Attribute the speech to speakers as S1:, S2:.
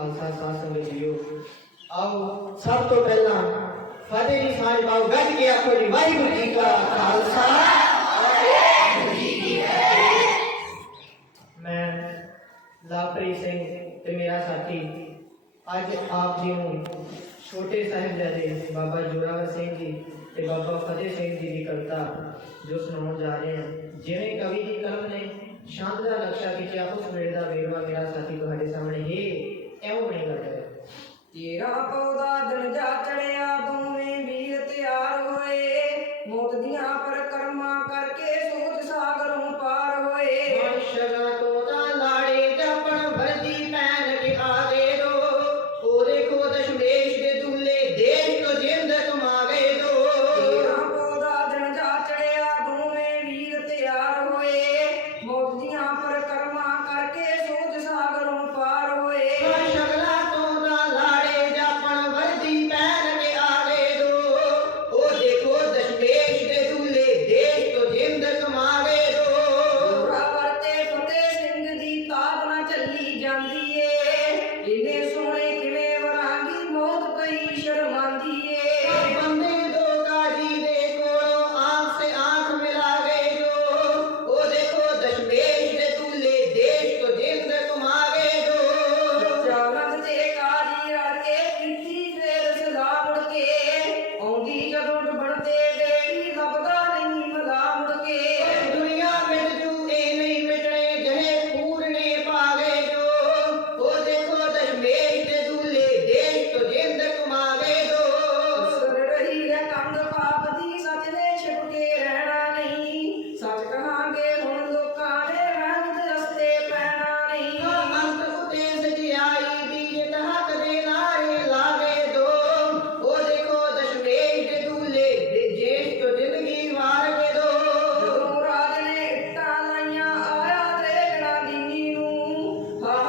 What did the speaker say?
S1: ਖਾਲਸਾ ਸਾਧ ਸੰਗਤ ਜੀਓ ਆਓ ਸਭ ਤੋਂ ਪਹਿਲਾਂ ਫਤਿਹ ਦੀ ਸਾਂਝ ਪਾਓ ਗੱਜ ਕੇ ਆਖੋ ਜੀ ਵਾਹਿਗੁਰੂ ਜੀ ਕਾ ਖਾਲਸਾ ਵਾਹਿਗੁਰੂ ਜੀ ਕੀ ਫਤਿਹ
S2: ਮੈਂ ਲਾਪਰੀ ਸਿੰਘ ਤੇ ਮੇਰਾ ਸਾਥੀ ਅੱਜ ਆਪ ਜੀ ਨੂੰ ਛੋਟੇ ਸਾਹਿਬਜ਼ਾਦੇ ਬਾਬਾ ਜੋਰਾਵਰ ਸਿੰਘ ਜੀ ਤੇ ਬਾਬਾ ਫਤਿਹ ਸਿੰਘ ਜੀ ਦੀ ਕਵਿਤਾ ਜੋ ਸੁਣਾਉਣ ਜਾ ਰਹੇ ਹਾਂ ਜਿਵੇਂ ਕਵੀ ਦੀ ਕਲਮ ਨੇ ਸ਼ਾਂਤ ਦਾ ਨਕਸ਼ਾ ਖਿੱਚਿਆ ਉਸ ਵੇਲੇ ਦਾ ਵੇਰਵਾ ਮੇਰਾ ਸਾਥੀ ਤੁਹਾਡੇ ਸਾਹਮਣੇ ਹੈ
S3: ਕਰਕੇ ਸੋਚ ਸਾਗਰੋਂ ਪਾਰ ਹੋਏ।
S4: ਮਨਸ਼ਰਾ ਤੋਤਾ ਲਾੜੇ ਜਪਣ ਵਰਜੀ ਪੈਣ ਕਿਹਾ ਦੇ ਦੋ। ਉਹਦੇ ਕੋ ਦਸ਼ਮੇਸ਼ ਦੇ ਦੁੱਲੇ ਦੇਖ ਤੋ ਜਿੰਦ ਕਮਾ ਗਏ ਦੋ।
S3: ਤੇਰਾ ਪੌਦਾ ਦਿਨ ਜਾ ਚੜਿਆ ਦੋਵੇਂ ਵੀਰ ਤਿਆਰ ਹੋਏ।